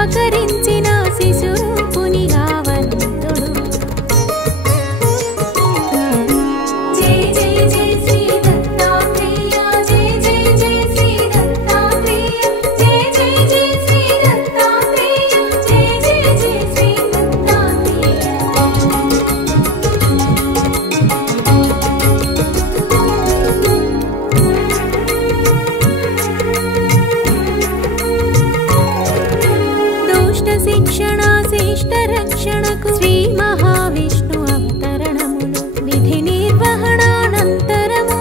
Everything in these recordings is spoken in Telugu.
ఉపకరించిన శిశురూపునిగా వంతుడు. జయ జయ జయ శ్రీ దత్తాత్రేయ, జయ జయ జయ శ్రీ దత్తాత్రేయ, జయ జయ జయ శ్రీ దత్తాత్రేయ, జయ జయ జయ శ్రీ దత్తాత్రేయ. శిక్షణ శిష్ట రక్షణకు శ్రీ మహావిష్ణు అవతరణములు, విధి నిర్వహణానంతరము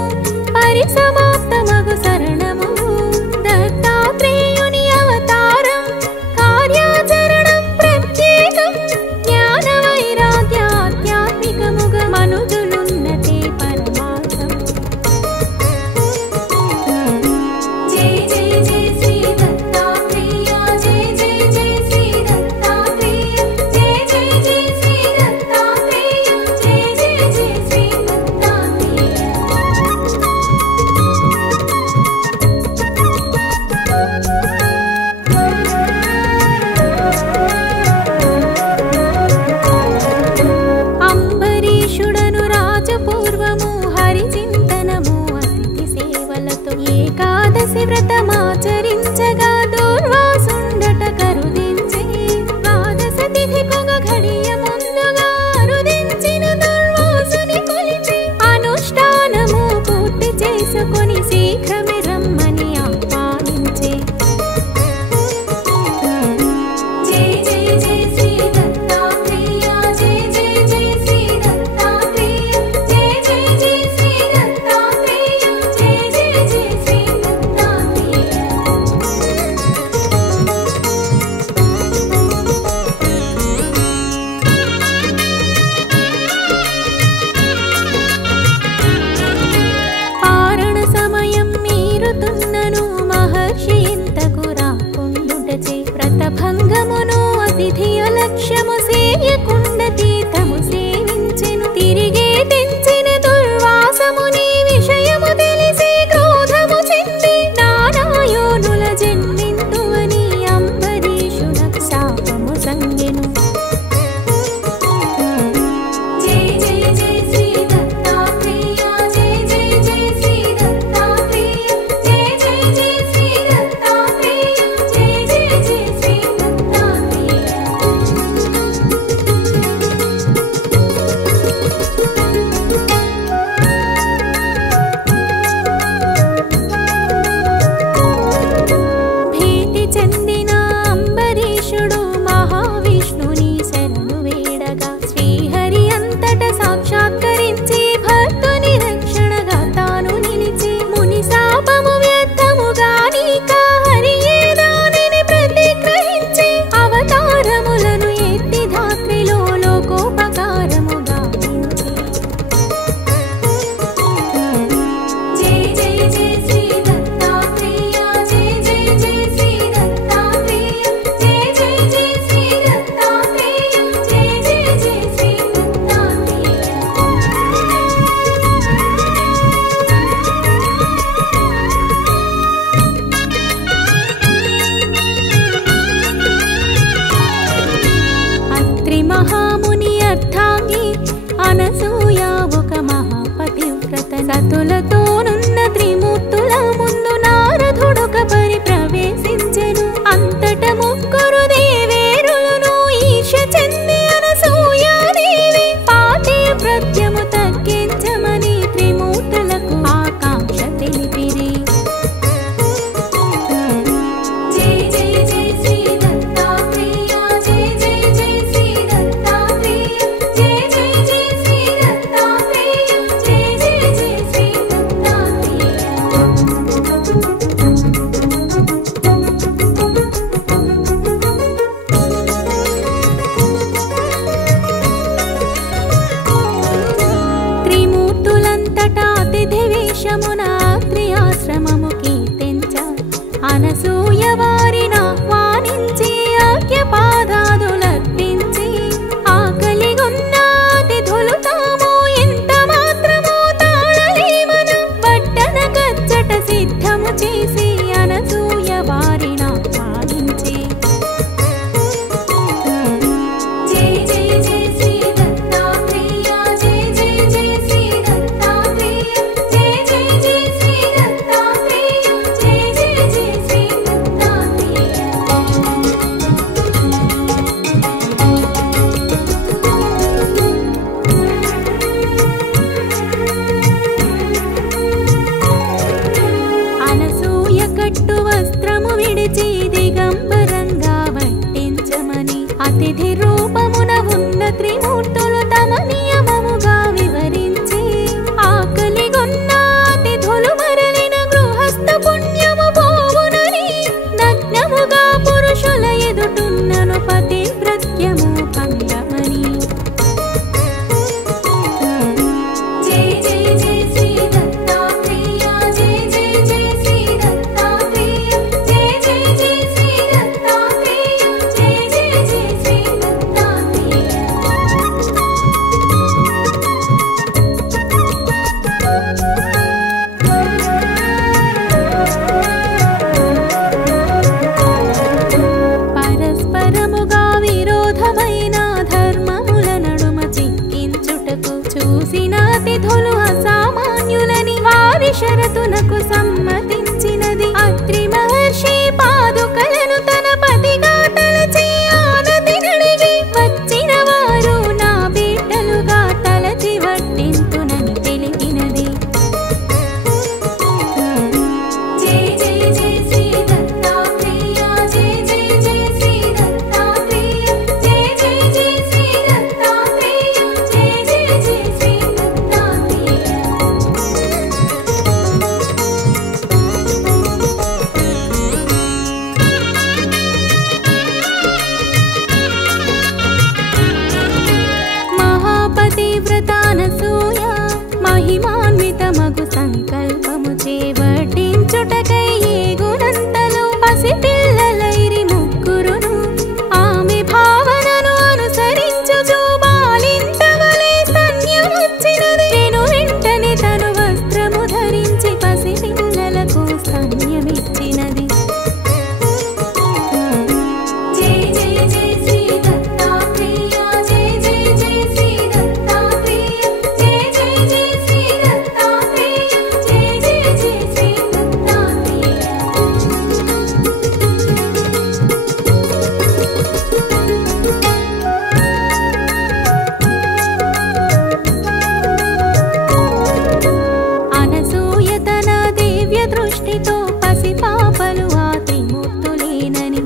పరిసమాప్తమగు శరణములు. దత్తాత్రేయుని అవతారం కార్యాచరణం ప్రత్యేకం, జ్ఞాన వైరాగ్యాధ్యాత్మికముగా మనుజులున్నతే పరమార్థం. జయ జయ జయ శ్రీ దత్తాత్రేయ, జయ జయ జయ శ్రీ దత్తాత్రేయ, జయ జయ జయ శ్రీ దత్తాత్రేయ, జయ జయ జయ శ్రీ దత్తాత్రేయ. అంబరీషుడను రాజపూర్వము హరిచింతనము అతిథి సేవలతో ఏకాదశి వ్రతమాచరించగా దూర్వాసుండట కరుదించే. ద్వాదశ తిథి కొగ ఘడియ ముందుగా అరుదించిన దూర్వాసుని కొలిచి అనుష్ఠానము పూర్తి చేసుకొని శీఘ్రమే రమ్మని ఆహ్వానించే.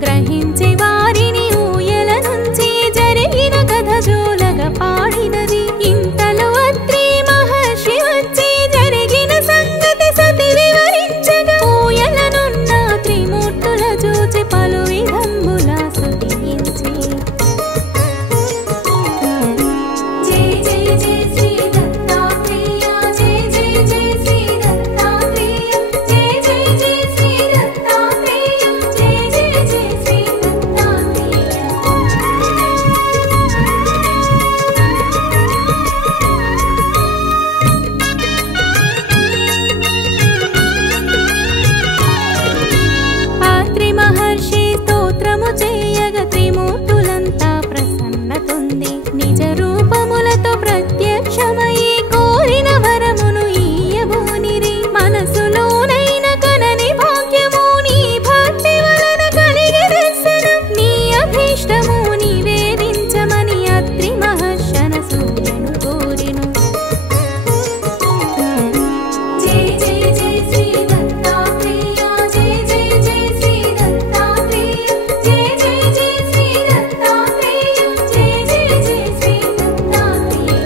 గ్రహించి వారిని ఊయల నుంచి జరిగిన కథ జోలగా పాడినది. ఇంతలో అత్రి మహర్షి వచ్చి జరిగిన సంగతి సతి వివరించగా ఊయలనున్న త్రిమూర్తుల చూచి పలు విధంబుల స్తుతించి జై జై జై శ్రీ దత్తాత్రేయ జై జై జై శ్రీ దత్తాత్రేయ జై జై జై శ్రీ దత్తాత్రేయ జై జై జై శ్రీ దత్తాత్రేయ. అత్రి మహర్షి స్తోత్రము చేయగ త్రిమూర్తులంతా ప్రసన్నతుంది. నిజ రూపములతో ప్రత్యక్షమయ్యి కోరిన వరమును ఇయ్యబోనిరి. మనసులోనైన కనని భాగ్యము నీ భక్తి వలన కలిగే దర్శనం. నీ అభీష్టము నివేదించమని అత్రి మహర్షన సూర్యను కోరిను. జై జై జై శ్రీ దత్తాత్రేయ జై జై జై శ్రీ దత్తాత్రేయ జై జై జై శ్రీ దత్తాత్రేయ జై జై జై శ్రీ దత్తాత్రేయ.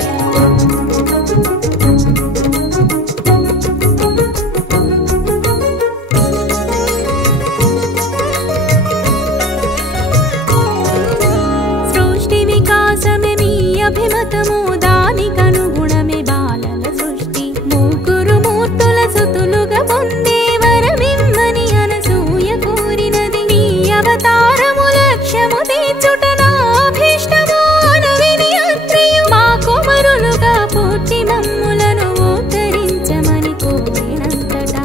సృష్టి వికాసమే మీ అభిమతము దానికనుగుణమే బాలల సృష్టి. ముగ్గురు మూర్తుల సుతులుగా పొందే వరమిమ్మని అనసూయ కోరినది. నీ అవతారము లక్ష్యము తీర్చుట నా అభీష్టము అనువిని అత్రియు మా కుమరులుగా పుట్టి మమ్ములను ఉద్ధరించమని కోరినంతటా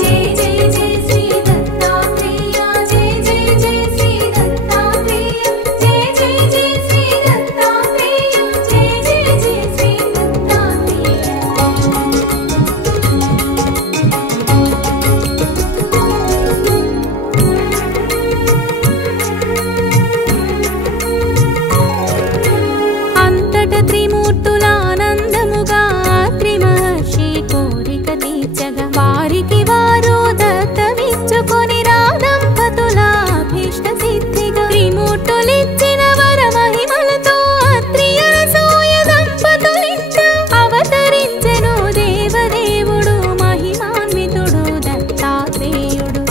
జై జై జై శ్రీ దత్తాత్రేయ జై జై జై శ్రీ దత్తాత్రేయ జై జై జై శ్రీ దత్తాత్రేయ జై జై జై శ్రీ దత్తాత్రేయ. అంతట త్రిమూర్తుల ఆనందముగా అత్రి మహర్షి కోరిక తీర్చగా వారికి వారు దత్తమిచ్చుకొని రాదంపతుల అభీష్ట సిద్ధిగా త్రిమూర్తులిచ్చిన వర మహిమలతో అత్రి అనసూయ దంపతులింట అవతరించెను దేవదేవుడు మహిమాన్వితుడు దత్తాత్రేయుడు.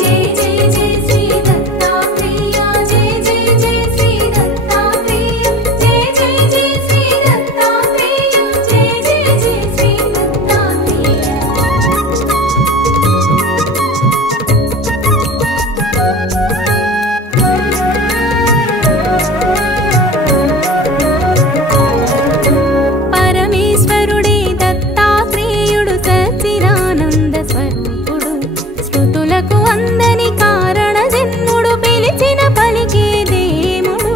జై జై జై శ్రీ దత్తాత్రేయ జై జై జై శ్రీ దత్తాత్రేయ జై జై జై శ్రీ దత్తాత్రేయ జై జై జై శ్రీ దత్తాత్రేయ. పరమేశ్వరుడే దత్తాత్రేయుడు సచ్చిదానంద స్వరూపుడు. శృతులకు అందని కారణ జన్ముడు పిలిచిన పలికే దేముడు.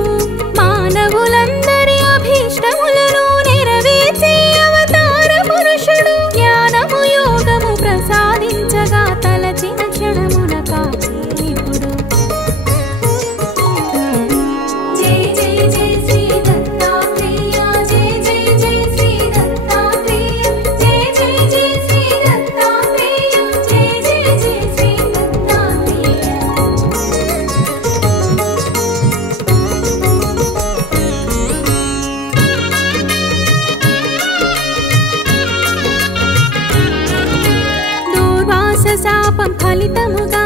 మానవులందరి అభీష్టములను నెరవేర్చే అవతార పురుషుడు. జ్ఞానము యోగము ప్రసాదించగా తలచిన క్షణమున కాచేపుడు. జై జై జై శ్రీ దత్తాత్రేయ జై జై జై శ్రీ దత్తాత్రేయ జై జై జై శ్రీ దత్తాత్రేయ జై జై జై శ్రీ దత్తాత్రేయ. దూర్వాస శాపం ఫలితముగా